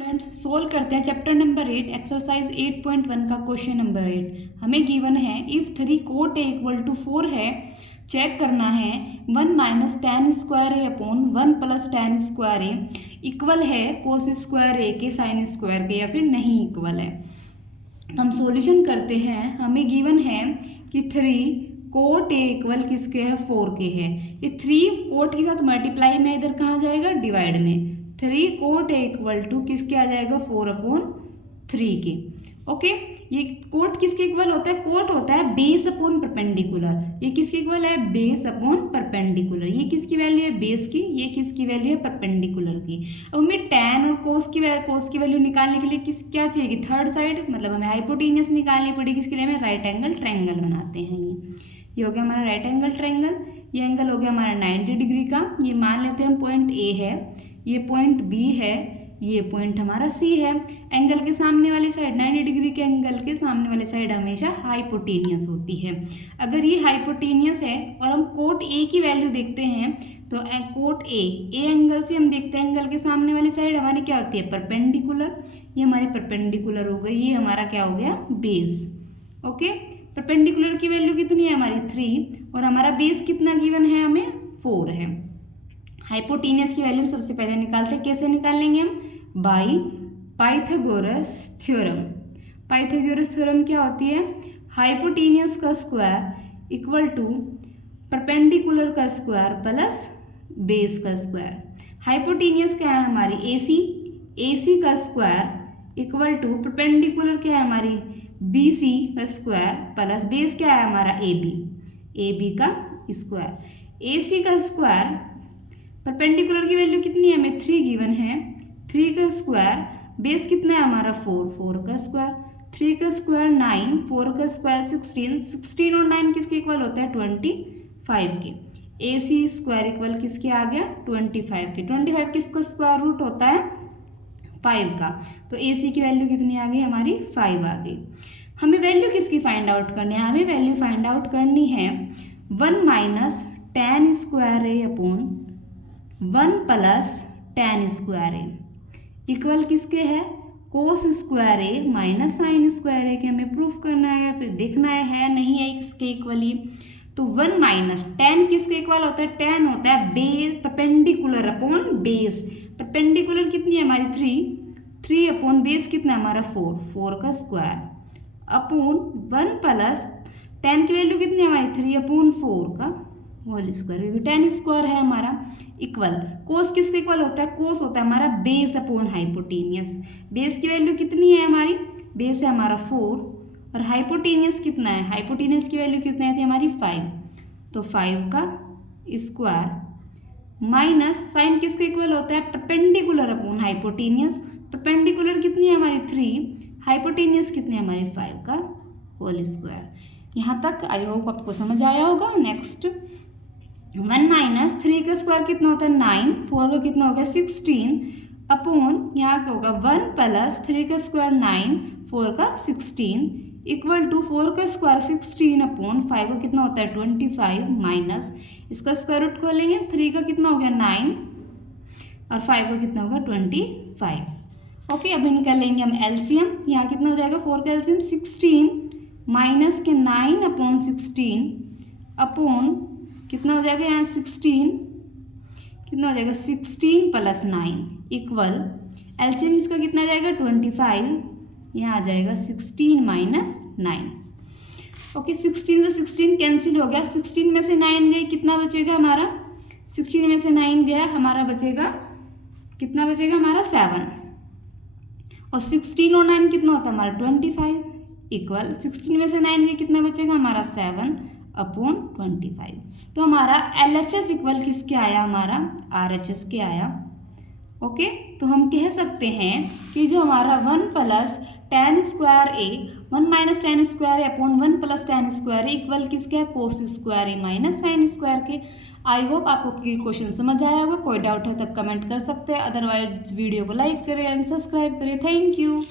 Students solve करते हैं chapter number 8 exercise 8.1 का क्वेश्चन नंबर 8। हमें गिवन है if 3 cot A equal to 4 है, चेक करना है 1 minus tan square A upon 1 plus tan square A equal है कोस स्क्वायर ए के साइन स्क्वायर के या फिर नहीं इक्वल है। तो हम सॉल्यूशन करते हैं। हमें गिवन है कि 3 कोट ए इक्वल किसके है 4 के है। ये 3 कोट के साथ मल्टीप्लाई में इधर कहाँ जाएगा डिवाइड में। 3 कोट ए इक्वल टू किसके आ जाएगा 4/3 के। ओके, ये कोट किसके इक्वल होता है, कोट होता है बेस अपॉन परपेंडिकुलर। ये किसके इक्वल है बेस अपॉन परपेंडिकुलर। ये किसकी वैल्यू है बेस की, ये किसकी वैल्यू है परपेंडिकुलर की। अब हमें टैन और कोस की वैल्यू निकालने के लिए क्या चाहिए, थर्ड साइड, मतलब हमें हाइपोटेनियस निकालनी पड़ेगी। इसके लिए हमें राइट एंगल ट्रायंगल बनाते हैं। ये हो गया हमारा राइट एंगल ट्रायंगल। ये एंगल हो गया हमारा 90 डिग्री का। ये मान लेते हैं हम पॉइंट ए है, ये पॉइंट बी है, ये पॉइंट हमारा सी है। एंगल के सामने वाली साइड 90 डिग्री के एंगल के सामने वाली साइड हमेशा हाइपोटेनियस होती है। अगर ये हाइपोटेनियस है और हम कोट ए की वैल्यू देखते हैं तो कोट ए एंगल से हम देखते हैं एंगल के सामने वाली साइड हमारी क्या होती है परपेंडिकुलर। ये हमारी परपेंडिकुलर हो गई, ये हमारा क्या हो गया बेस। ओके, परपेंडिकुलर की वैल्यू कितनी है हमारी 3 और हमारा बेस कितना गिवन है हमें 4 है। हाइपोटेनियस की वैल्यू हम सबसे पहले निकालते हैं। कैसे निकालेंगे हम, by Pythagoras theorem. Pythagoras theorem क्या होती है, हाइपोटेनियस का स्क्वायर इक्वल टू परपेंडिकुलर का स्क्वायर प्लस बेस का स्क्वायर। हाइपोटेनियस क्या है हमारी AC का स्क्वायर इक्वल टू परपेंडिकुलर क्या है हमारी BC का स्क्वायर प्लस बेस क्या है हमारा AB का स्क्वायर। AC का स्क्वायर परपेंडिकुलर की वैल्यू कितनी है हमें 3 गिवन है, 3 का स्क्वायर बेस कितना है हमारा 4 का स्क्वायर, 3 का स्क्वायर 9, 4 का स्क्वायर 16 और 9 किसके इक्वल होता है 25 के। AC स्क्वायर इक्वल किसके आ गया 25 के। 25 किसका स्क्वायर रूट होता है 5 का। तो AC की वैल्यू कितनी आ गई हमारी 5 आ गई। हमें वैल्यू किसकी फाइंड आउट करनी है, हमें वैल्यू फाइंड आउट करनी है 1 minus tan square A upon 1 plus tan square A equal किसके है कोस स्क्वायर ए माइनस साइन स्क्वायर ए के। हमें प्रूफ करना है या फिर देखना है नहीं है इसके इक्वल ही। तो 1 माइनस टेन किसके इक्वल होता है, टेन होता है base perpendicular upon base. Perpendicular कितनी है हमारी 3 अपॉन बेस कितना है हमारा 4 का स्क्वायर अपॉन 1 प्लस टेन की वैल्यू कितनी है हमारी 3/4 का होल स्क्वायर, क्योंकि टेन स्क्वायर है हमारा इक्वल। कोस किसके इक्वल होता है, कोस होता है हमारा बेस अपॉन हाइपोटेनियस। बेस की वैल्यू कितनी है हमारी, बेस है हमारा 4 और हाइपोटेनियस कितना है, हाइपोटेनियस की वैल्यू कितनी थी हमारी 5। तो 5 का स्क्वायर माइनस साइन किसके इक्वल होता है परपेंडिकुलर अपॉन हाइपोटेनियस। परपेंडिकुलर कितनी है हमारी 3, हाइपोटेनियस कितनी है हमारी 5 का होल स्क्वायर। यहाँ तक आई होप आपको समझ आया होगा। नेक्स्ट 1 माइनस 3 का स्क्वायर कितना होता है 9, 4 का कितना होगा 16 अपॉन यहाँ का होगा 1 प्लस 3 का स्क्वायर 9, 4 का 16 इक्वल टू 4 का स्क्वायर 16 अपॉन 5 का कितना होता है 25 माइनस इसका स्क्वायर रूट खोलेंगे 3 का कितना हो गया 9 और 5 का कितना होगा 25। ओके, अब इनका लेंगे हम एलसीएम। यहाँ कितना हो जाएगा 4 का एलसीएम 16 माइनस के 9 अपॉन 16 अपॉन कितना हो जाएगा यहाँ 16 कितना हो जाएगा 16 प्लस 9 इक्वल एलसीएम इसका कितना आ जाएगा 25, यहाँ आ जाएगा 16 माइनस 9। ओके, 16 से 16 कैंसिल हो गया, 16 में से 9 गए कितना बचेगा हमारा, 16 में से 9 गया हमारा बचेगा कितना बचेगा हमारा 7 और 16 और 9 कितना होता है हमारा 25 इक्वल 16 में से 9 गए कितना बचेगा हमारा 7/25। तो हमारा LHS इक्वल किसके आया हमारा RHS के आया। ओके, तो हम कह सकते हैं कि जो हमारा 1 plus tan square A 1 minus tan square A upon 1 plus tan square A equal किसके है कोस स्क्वायर ए माइनस साइन स्क्वायर के। आई होप आपको क्वेश्चन समझ आया होगा। कोई डाउट है तब कमेंट कर सकते हैं, अदरवाइज वीडियो को लाइक करें एंड सब्सक्राइब करें। Thank you.